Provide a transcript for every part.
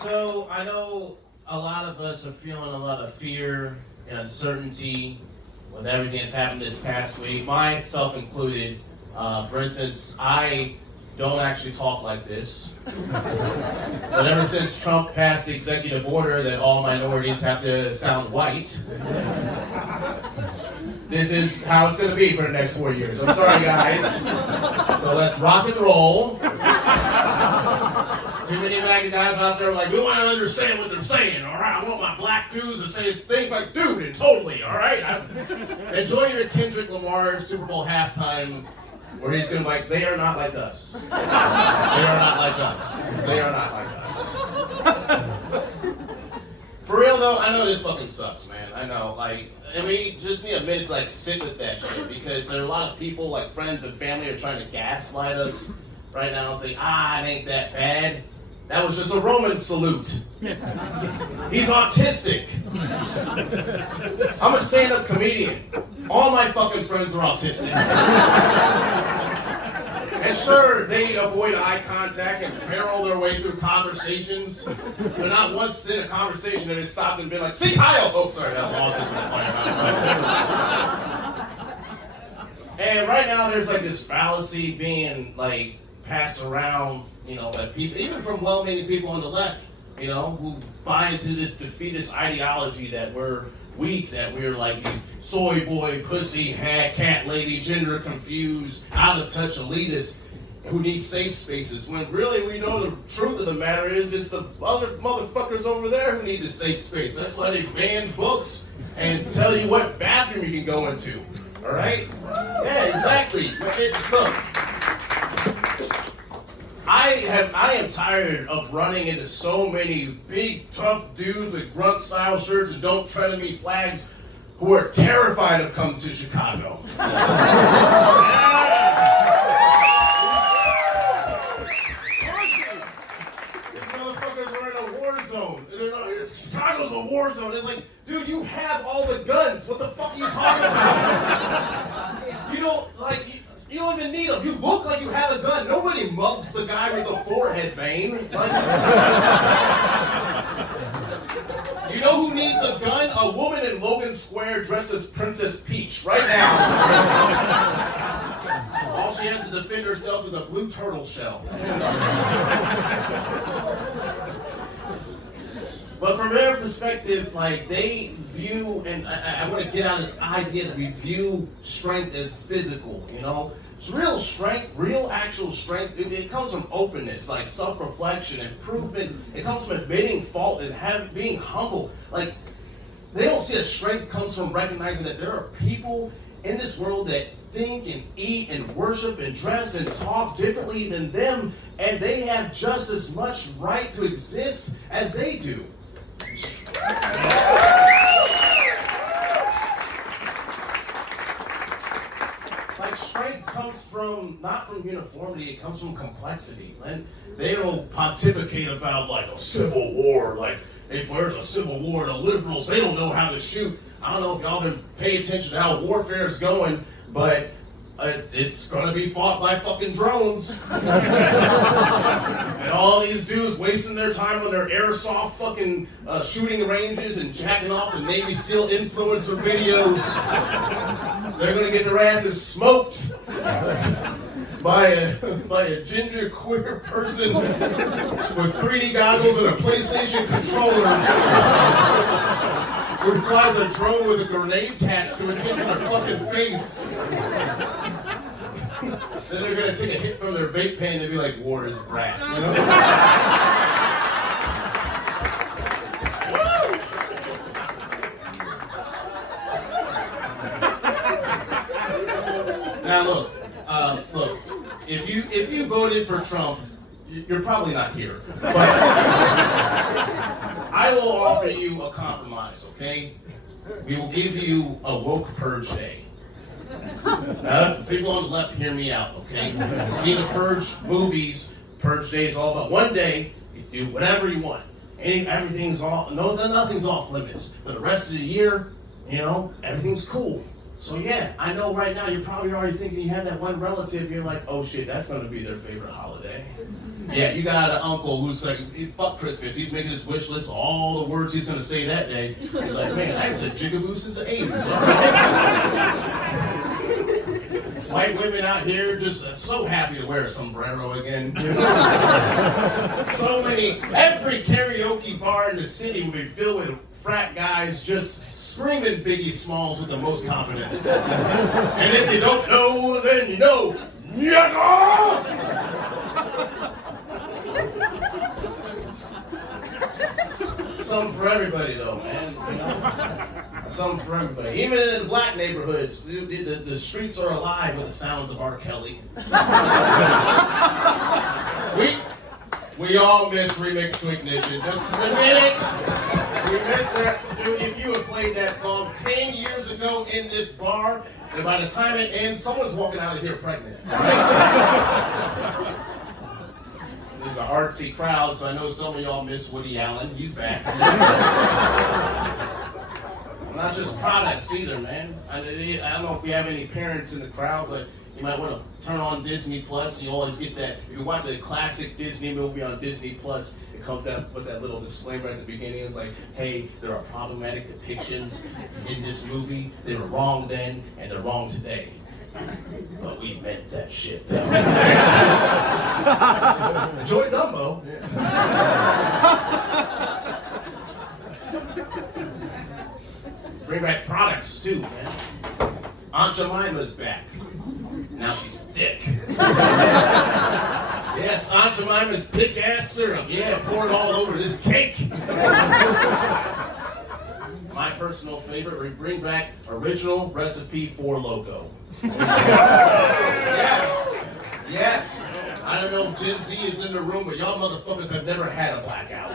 So I know a lot of us are feeling a lot of fear and uncertainty with everything that's happened this past week, myself included. For instance, I don't actually talk like this. But ever since Trump passed the executive order that all minorities have to sound white, this is how it's going to be for the next 4 years. I'm sorry, guys. So let's rock and roll. Too many MAGA guys out there like, we want to understand what they're saying, all right? I want my black dudes to say things like dude and totally, all right? Enjoy your Kendrick Lamar Super Bowl halftime where he's going to be like, they are not like us. They are not like us. They are not like us. For real though, I know this fucking sucks, man. I know, and we just need a minute to sit with that shit because there are a lot of people, like friends and family, are trying to gaslight us right now and say, it ain't that bad. That was just a Roman salute. He's autistic. I'm a stand-up comedian. All my fucking friends are autistic. And sure, they avoid eye contact and barrel their way through conversations. But not once in a conversation that it stopped and been like, see Kyle! Oh, sorry, that's autism. And right now, there's this fallacy being passed around, that people, even from well-meaning people on the left, who buy into this defeatist ideology that we're weak, that we're like these soy boy, pussy, hat, cat lady, gender confused, out of touch elitists who need safe spaces. When really we know the truth of the matter is it's the other motherfuckers over there who need the safe space. That's why they ban books and tell you what bathroom you can go into. All right? Yeah, exactly. Look. I am tired of running into so many big, tough dudes with grunt-style shirts and don't tread on me flags who are terrified of coming to Chicago. These motherfuckers are in a war zone. Chicago's a war zone. It's like, dude, you have all the guns. What the fuck are you talking about? You don't even need them. You look like you have a gun. Nobody mugs the guy with the forehead vein. You know who needs a gun? A woman in Logan Square dressed as Princess Peach right now. All she has to defend herself is a blue turtle shell. But from their perspective, they view, and I want to get out this idea that we view strength as physical, It's real strength, real actual strength, it comes from openness, self-reflection, improvement. It comes from admitting fault and being humble. They don't see that strength comes from recognizing that there are people in this world that think and eat and worship and dress and talk differently than them, and they have just as much right to exist as they do. Strength comes not from uniformity, it comes from complexity. And they don't pontificate about a civil war, if there's a civil war, the liberals, they don't know how to shoot. I don't know if y'all been paying attention to how warfare is going, but it's gonna be fought by fucking drones. And all these dudes wasting their time on their airsoft fucking shooting ranges and jacking off the Navy SEAL influencer videos. They're gonna get their asses smoked by a gender queer person with 3D goggles and a PlayStation controller who flies a drone with a grenade attached to it in their fucking face. Then they're gonna take a hit from their vape pen and be like, war is brat, Now look, if you voted for Trump, you're probably not here. But I will offer you a compromise, okay? We will give you a woke purge day. People on the left, hear me out, okay? You've seen the Purge movies. Purge day is all about one day, you do whatever you want. Nothing's off limits. But the rest of the year, everything's cool. So yeah, I know right now you're probably already thinking you have that one relative, you're like, oh shit, that's gonna be their favorite holiday. Yeah, you got an uncle who's like, fuck Christmas. He's making his wish list of all the words he's going to say that day. He's like, man, I haven't said jigaboo since the 80s. All right. White women out here just so happy to wear a sombrero again. So many, every karaoke bar in the city will be filled with frat guys just screaming Biggie Smalls with the most confidence. And if you don't know, then you know. Something for everybody though, man. You know? Something for everybody. Even in the black neighborhoods, the streets are alive with the sounds of R. Kelly. We all miss Remix to Ignition. Just a minute. We missed that. Dude, if you had played that song 10 years ago in this bar, and by the time it ends, someone's walking out of here pregnant. Right? There's an artsy crowd, so I know some of y'all miss Woody Allen. He's back. Not just products either, man. I don't know if we have any parents in the crowd, but you might want to turn on Disney Plus. You always get that. If you watch a classic Disney movie on Disney Plus, it comes out with that little disclaimer at the beginning. It's like, hey, there are problematic depictions in this movie. They were wrong then, and they're wrong today. But we meant that shit. Enjoy Dumbo. Bring back products too, man. Aunt Jemima's back. Now she's thick. Yes, Aunt Jemima's thick ass syrup. Yeah, pour it all over this cake. My personal favorite, we bring back original recipe for logo. Yes. I don't know if Gen Z is in the room, but y'all motherfuckers have never had a blackout.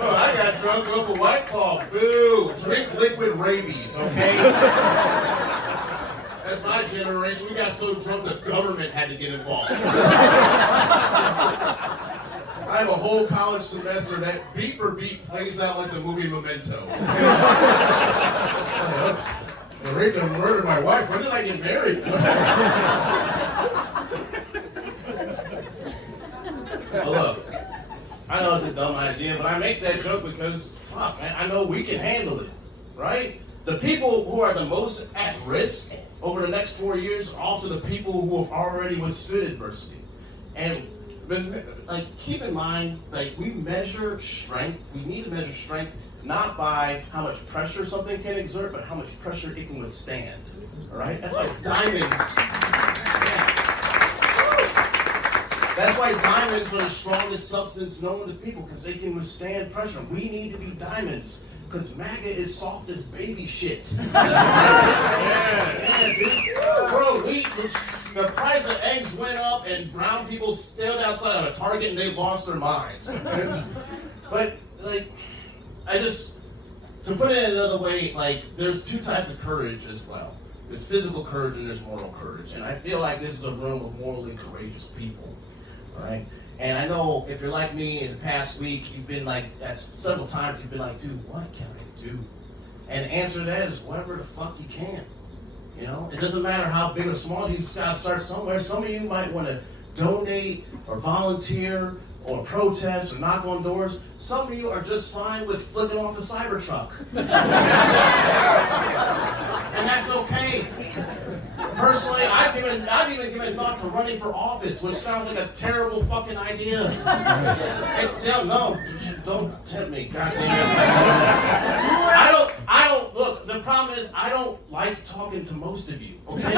Oh, I got drunk off a White Claw. Boo! Drink liquid rabies, okay? That's my generation. We got so drunk the government had to get involved. I have a whole college semester that beat for beat plays out like the movie Memento. I raped and murdered my wife. When did I get married? Well, look, I know it's a dumb idea, but I make that joke because, fuck, man, I know we can handle it, right? The people who are the most at risk over the next 4 years are also the people who have already withstood adversity. And keep in mind, we measure strength. We need to measure strength not by how much pressure something can exert, but how much pressure it can withstand. All right? That's why diamonds. Yeah. That's why diamonds are the strongest substance known to people, because they can withstand pressure. We need to be diamonds, because MAGA is soft as baby shit. Yeah, dude. Bro, the price of eggs went up, and brown people stood outside of a Target and they lost their minds. But, to put it another way, there's two types of courage as well. There's physical courage and there's moral courage. And I feel like this is a room of morally courageous people. All right? And I know if you're like me, in the past week, you've been several times you've been like, dude, what can I do? And the answer to that is whatever the fuck you can. You know? It doesn't matter how big or small, you just gotta start somewhere. Some of you might want to donate or volunteer or protest or knock on doors. Some of you are just fine with flicking off a Cybertruck. And that's okay. Personally, I've even given thought to running for office, which sounds like a terrible fucking idea. No, don't tempt me, goddamn. I don't, look, the problem is I don't like talking to most of you, okay?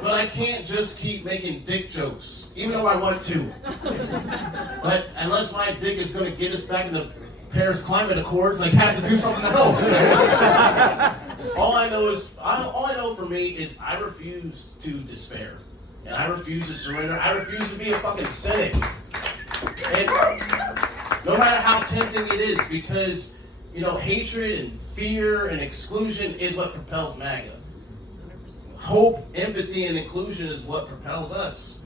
But I can't just keep making dick jokes, even though I want to. But unless my dick is going to get us back in the Paris Climate Accords, I have to do something else, man. All I know for me is I refuse to despair. And I refuse to surrender. I refuse to be a fucking cynic. And no matter how tempting it is, because, hatred and fear and exclusion is what propels MAGA. Hope, empathy, and inclusion is what propels us.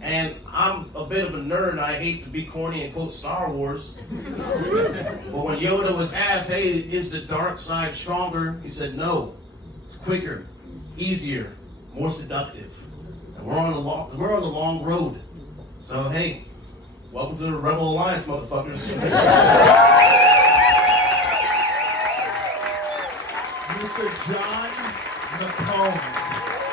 And I'm a bit of a nerd, and I hate to be corny and quote Star Wars. But when Yoda was asked, hey, is the dark side stronger? He said, no. It's quicker, easier, more seductive. And We're on the long road. So hey, welcome to the Rebel Alliance, motherfuckers. Mr. John McCombs.